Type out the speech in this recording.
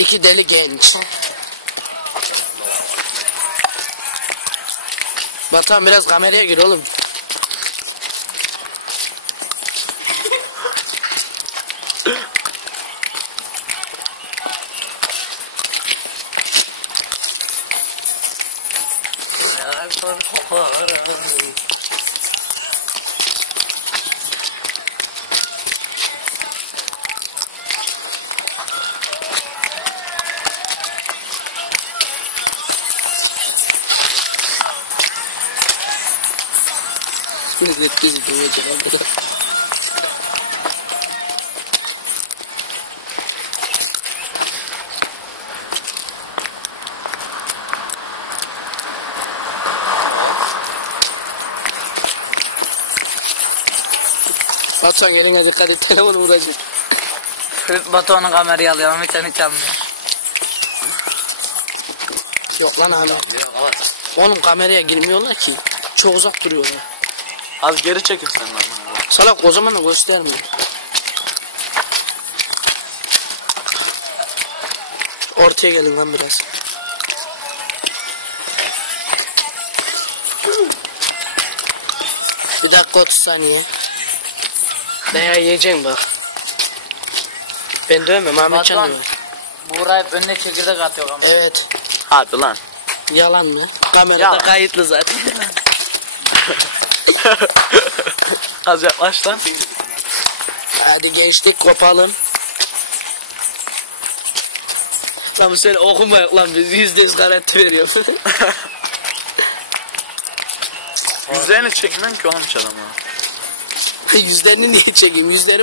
İki deli genç. Batuhan biraz kameraya gir oğlum. Bizi dövecek arkadaşlar. Batuhan eline dikkat et telefonu vuracak. Batuhan'ın kamerayı alıyor ama hiç hiç almıyor. Yok lan abi. Oğlum kameraya girmiyorlar ki. Çok uzak duruyorlar. Az geri çekil sen lan. Salak o zaman da göstermiyor. Ortaya gelin lan biraz. Bir dakika 30 saniye. Veya yiyeceğim bak. Ben dövmem Ahmetcan Batuhan. döver. Buğra hep önüne çekirdek atıyor ama. Evet. Hadi lan. Yalan mı? Kamerada Yalan. kayıtlı zaten. Az yaklaş lan. Hadi gençlik kopalım. Lan bu sene okumayak lan biz yüzde yüz garanti veriyorum. Yüzlerini çekmem ki oğlum hiç adamı. Yüzlerini niye çekeyim? Yüzleri